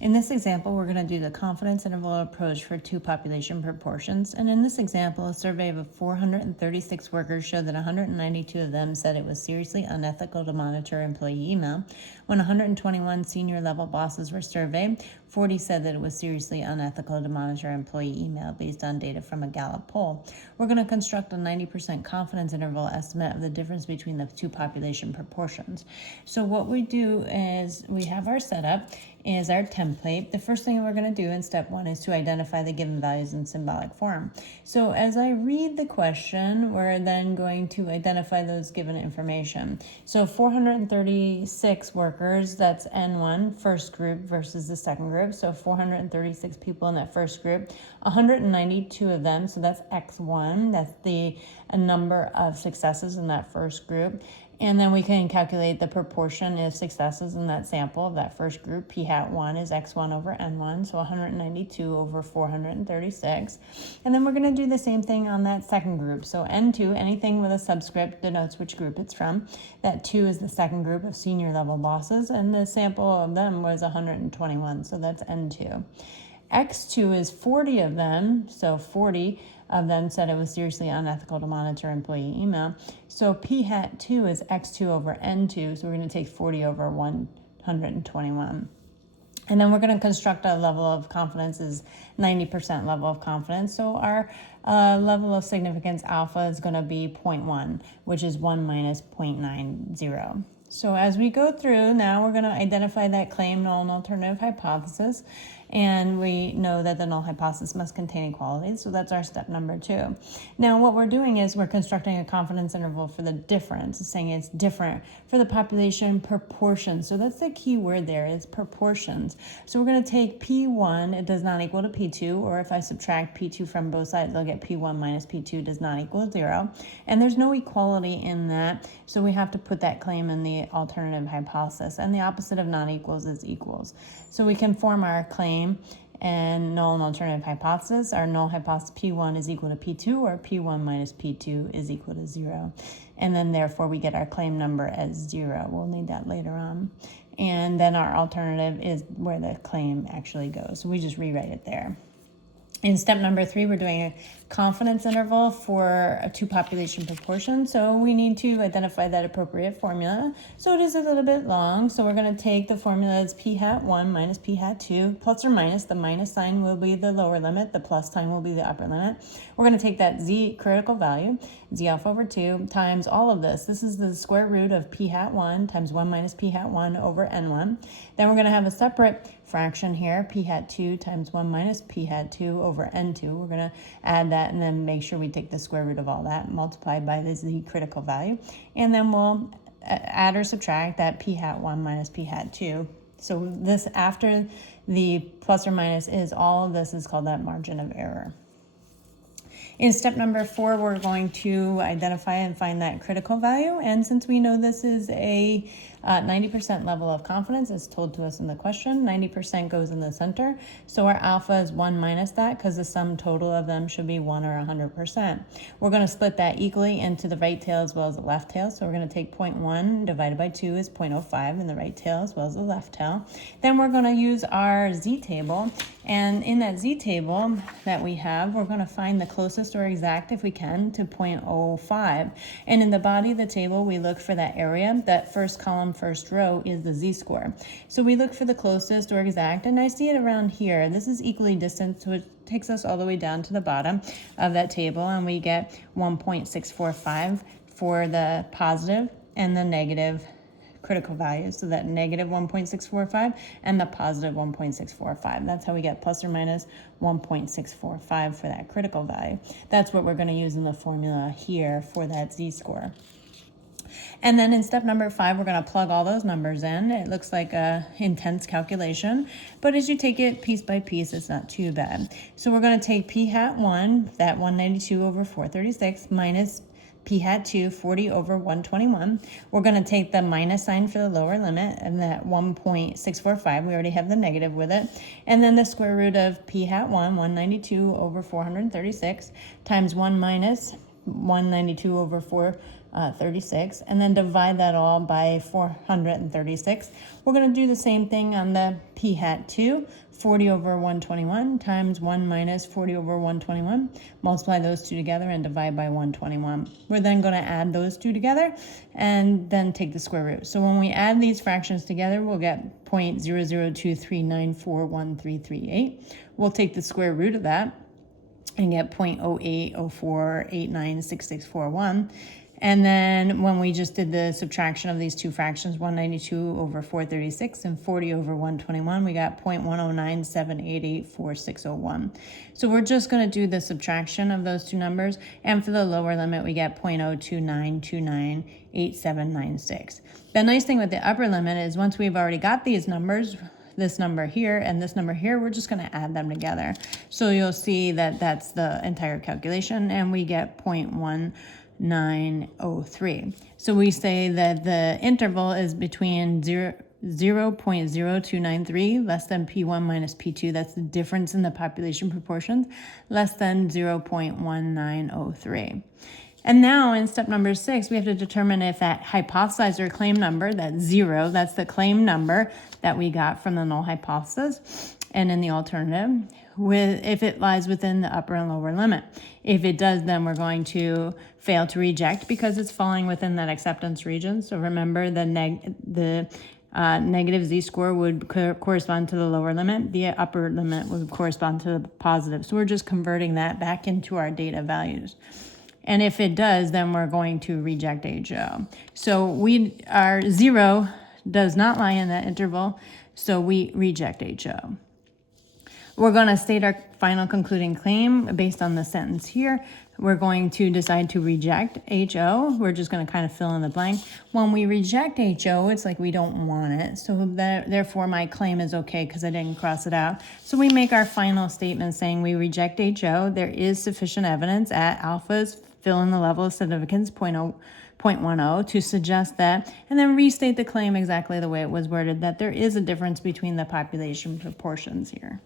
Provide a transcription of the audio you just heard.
In this example, we're going to do the confidence interval approach for two population proportions. And in this example, a survey of 436 workers showed that 192 of them said it was seriously unethical to monitor employee email. When 121 senior level bosses were surveyed, 40 said that it was seriously unethical to monitor employee email based on data from a Gallup poll. We're going to construct a 90% confidence interval estimate of the difference between the two population proportions. So what we do is we have our setup is our template. The first thing we're going to do in step 1 is to identify the given values in symbolic form. So as I read the question, we're then going to identify those given information. So 436 workers, that's N1, first group versus the second group. So 436 people in that first group, 192 of them, so that's X1, that's the number of successes in that first group. And then we can calculate the proportion of successes in that sample of that first group. P hat 1 is X1 over N1, so 192 over 436. And then we're going to do the same thing on that second group. So N2, anything with a subscript denotes which group it's from. That 2 is the second group of senior level bosses, and the sample of them was 121, so that's N2. X2 is 40 of them, so 40 of them said it was seriously unethical to monitor employee email. So P hat 2 is X2 over N2, so we're going to take 40 over 121. And then we're going to construct a level of confidence is 90% level of confidence. So our level of significance alpha is going to be 0.1, which is 1 minus 0.90. So as we go through, now we're going to identify that claim, null, and alternative hypothesis. And we know that the null hypothesis must contain equalities, so that's our step number 2. Now what we're doing is we're constructing a confidence interval for the difference. It's saying it's different for the population proportion. So that's the key word there, is proportions. So we're going to take P1, it does not equal to P2, or if I subtract P2 from both sides, I'll get P1 minus P2 does not equal 0. And there's no equality in that, so we have to put that claim in the alternative hypothesis. And the opposite of non-equals is equals. So we can form our claim and null and alternative hypothesis. Our null hypothesis P1 is equal to P2, or P1 minus P2 is equal to 0. And then therefore we get our claim number as 0. We'll need that later on. And then our alternative is where the claim actually goes. So we just rewrite it there. In step number 3, we're doing a confidence interval for a two population proportion. So we need to identify that appropriate formula. So it is a little bit long. So we're going to take the formula as P hat 1 minus P hat 2, plus or minus. The minus sign will be the lower limit. The plus sign will be the upper limit. We're going to take that Z critical value, Z alpha over 2, times all of this. This is the square root of P hat 1 times 1 minus P hat 1 over N1. Then we're going to have a separate fraction here, P hat 2 times 1 minus P hat 2 over N2. We're going to add that and then make sure we take the square root of all that multiplied by the Z critical value. And then we'll add or subtract that P hat 1 minus P hat 2. So this, after the plus or minus, is all of this is called that margin of error. In step number 4, we're going to identify and find that critical value. And since we know this is a 90% level of confidence, as told to us in the question, 90% goes in the center. So our alpha is 1 minus that, because the sum total of them should be 1 or 100%. We're going to split that equally into the right tail as well as the left tail. So we're going to take 0.1 divided by 2 is 0.05 in the right tail as well as the left tail. Then we're going to use our Z table. And in that Z table that we have, we're going to find the closest or exact, if we can, to 0.05. And in the body of the table, we look for that area. That first column, first row is the Z-score. So we look for the closest or exact, and I see it around here. This is equally distant, so it takes us all the way down to the bottom of that table, and we get 1.645 for the positive and the negative critical values. So that negative 1.645 and the positive 1.645. That's how we get plus or minus 1.645 for that critical value. That's what we're going to use in the formula here for that Z-score. And then in step number 5, we're going to plug all those numbers in. It looks like a intense calculation, but as you take it piece by piece, it's not too bad. So we're going to take P hat 1, that 192 over 436, minus P hat 2, 40 over 121. We're going to take the minus sign for the lower limit, and that 1.645, we already have the negative with it. And then the square root of P hat 1, 192 over 436, times 1 minus 192 over 4 36, and then divide that all by 436. We're going to do the same thing on the p hat 2. 40 over 121 times 1 minus 40 over 121. Multiply those two together and divide by 121. We're then going to add those two together and then take the square root. So when we add these fractions together, we'll get 0.00239413338. We'll take the square root of that and get 0.0804896641. And then when we just did the subtraction of these two fractions, 192 over 436 and 40 over 121, we got 0.10978844601. So we're just going to do the subtraction of those two numbers. And for the lower limit, we get 0.029298796. The nice thing with the upper limit is once we've already got these numbers, this number here and this number here, we're just going to add them together. So you'll see that that's the entire calculation, and we get 0.1903. So we say that the interval is between 0.0293 less than P1 minus P2. That's the difference in the population proportions, less than 0.1903. And now in step number 6, we have to determine if that hypothesized or claim number, that 0, that's the claim number that we got from the null hypothesis, and in the alternative, if it lies within the upper and lower limit. If it does, then we're going to fail to reject because it's falling within that acceptance region. So remember, the negative z-score would correspond to the lower limit. The upper limit would correspond to the positive. So we're just converting that back into our data values. And if it does, then we're going to reject HO. So our 0 does not lie in that interval, so we reject HO. We're going to state our final concluding claim based on the sentence here. We're going to decide to reject HO. We're just going to kind of fill in the blank. When we reject HO, it's like we don't want it. So therefore, my claim is okay because I didn't cross it out. So we make our final statement saying we reject HO. There is sufficient evidence at alphas, fill in the level of significance, 0.10, to suggest that, and then restate the claim exactly the way it was worded, that there is a difference between the population proportions here.